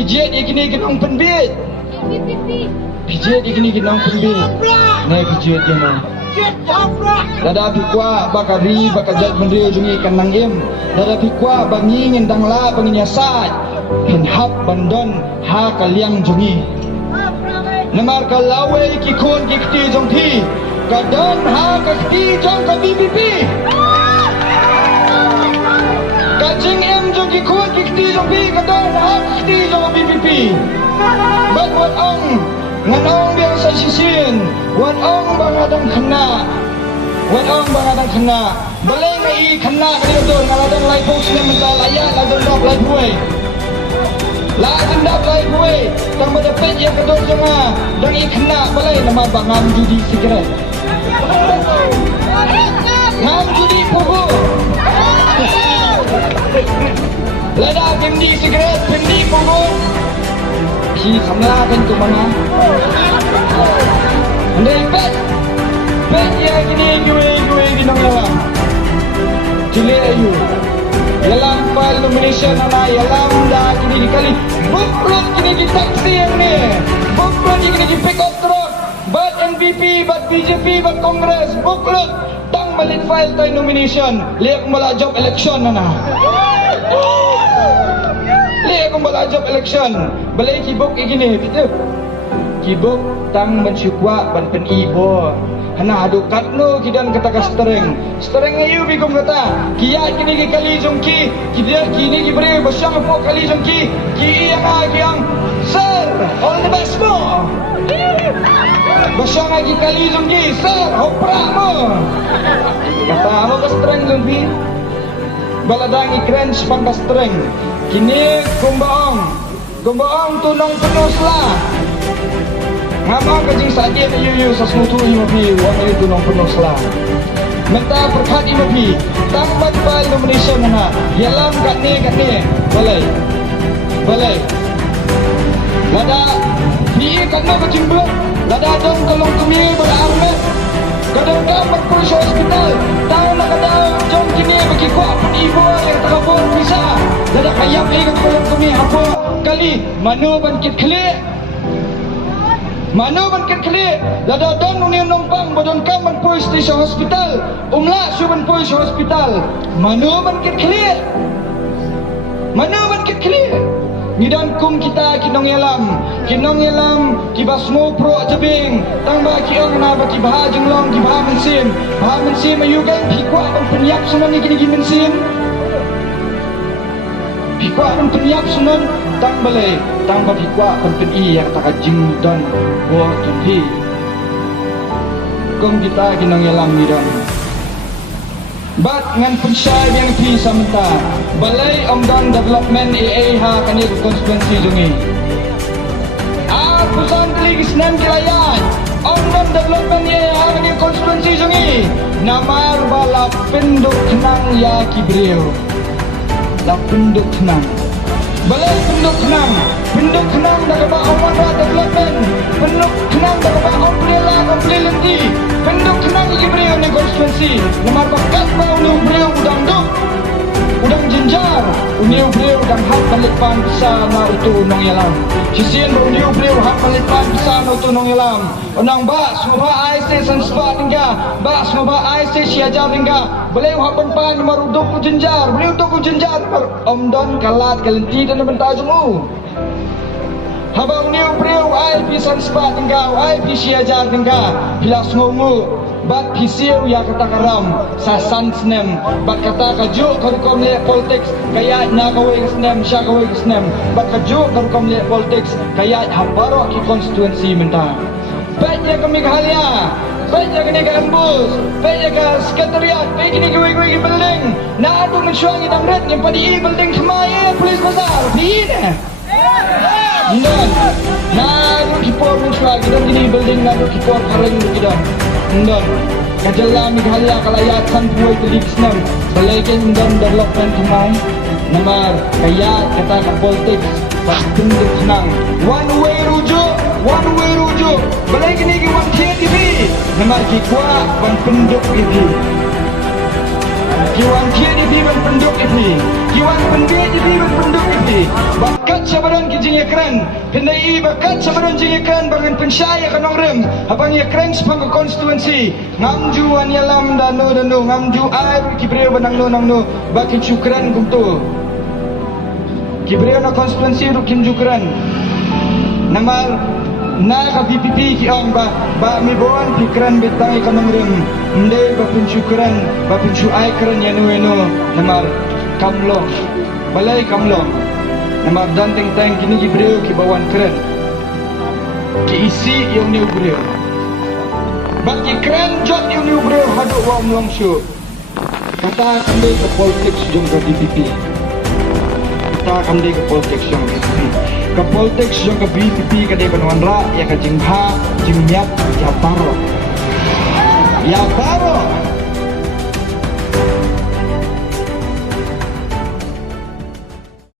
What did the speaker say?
Pijet ikini kenong penbit. Pijet ikini kenong penbit. Nih pijet kena. Dada pikwa bakari bakajat mendrio jungi kanang im. Dada pikwa bangi ngendang la bangi nyasat. Henhap bandon ha kaliang jungi. Namar kalawe kikun kikti jongti. Kadon ha kikti jong ka BBP. Kajing em jong kikun kikti jongti kadon ha kikti jong BBP. Bat wat ong nganong biang sa sisin. Wat ong bangadang kena. Wat ong bangadang kena. Balay ngai kena kaya doon ngaladang live post na mental ayat ladon dok live way. La dendap lai gue tang bedepet yang kedua jangan dan ikna balai nama bangam judi sigaret ngam judi pugu lada pemdi sigaret pemdi pugu si samla kan tu mana andai pet yang gini gue ginong yalam cile ayu yalam file nomination ana yalam dah kini dikali bukrut kini di taksi yang ni bukrut kini di pick up truck bat NPP bat BJP bat Kongres bukrut tang balik file tay nomination lihat kumbala job election ana lihat kumbala job election balai kibuk gini betul kibuk tang mensyukwa ban pen ibo hana adu katno kidan kata ka stereng ayu bikum kata kiat kini kali jongki kidia kini kibre basyang po kali jongki ki yang sir all the best mo basyang lagi kali jongki sir hopra mo kata mo ka stereng jongki baladang ikren spang ka stereng kini gumbaong tunong penusla Ngama kajing saja na yuyu sa smutu imapi wang itu nong penuh selang. Menta perkat imapi tambat file nomination na yalam kat ni balai. Lada ni kat no kecimbuk lada dong kolong kami berangkat. Kadang dapat polisi hospital tahu nak kadang jom kini bagi kuat pun ibu yang terkabur bisa. Lada kayak lagi kolong kami apa kali manu bangkit kelik. Mana bangkit kelik lada don unia nombang badon kam ban polis station hospital umla suban polis hospital mana bangkit kelik ngidan kum kita kinong yalam kibas mo pro jabing tang ba kiong na ba kibah jenglong kibah mensim ayu kan pikwa ban penyiap sunan ni kini mensim pikwa ban penyiap sunan tang balai tang ba pikwa ban peni yang tak jing dan wo tuhi kum kita kinong yalam ngidan bat ngan pensyai yang pi samta balai omdan development AA ha kani konstituensi jungi pusan teligis nan kilayan omdan development AA ha kani konstituensi jungi namar bala penduk kenang ya kibriu la penduk kenang balai penduk kenang dah ba omda development penduk kenang dah ba ombrela kompletti penduk kenang kibriu ni konstituensi namar bakat ba ulu briu udang jenjar uniu briu udang hak balik pan bisa na utu nong yalam sisian uniu briu hak balik pan bisa na utu nong yalam onang ba semua IC sanspa tingga ba semua IC siajar tingga boleh hak pan maruduk jenjar beliau tu jenjar omdon kalat kalenti dan bentar jemu habang uniu briu IP sanspa tingga IP siajar tingga bilas ngomu bat kisiu ya kata karam sasan snem bat kata kaju karukom le politics kaya na kawing snem sya kawing snem bat kaju karukom le politics kaya haparo ki konstituensi menta baiknya kami kahalia baiknya kini ke embus baiknya ke sekretariat baik kini gue building na adu mensyuangi damret yang padi building kemaya polis bazar bina dan na adu kipor mensyuangi dan kini building na adu kipor kareng kita dan kajalah Meghalaya kalayat sanpuai telik senam balaikan dan development kemai namar kaya kata ke politik pas penduk senang one way rujuk balaikan ini one TV namar kikwa ban penduk itu Kiwan kia di biban penduk ipi, kiwan pendek di biban penduk ipi. Bakat sabaran kijing keren, pendai bakat sabaran jing keren bangun pensyaya kanong rem. Abang ya keren sepang konstituensi. Ngamju an yalam dano ngamju air kibreo banang no baki cukran kumtu. Kibreo na konstituensi ru kim jukran. Namal na ka PPP ki ang ba mi boan pikran bitang kanong rem. Ndai ba pensyukuran ba pensyuai keren yanu namar kamlong balai kamlong namar danteng tang kini gibreo ki bawan keren ki isi yung new breo baki keren jot yung new breo hadu wa mlongshu kata kami ke politics jong ke BPP kata kami ke politics jong ke politics jong ke BPP kadai banwan ra ya ka jingha jingnyat ya paro ya baro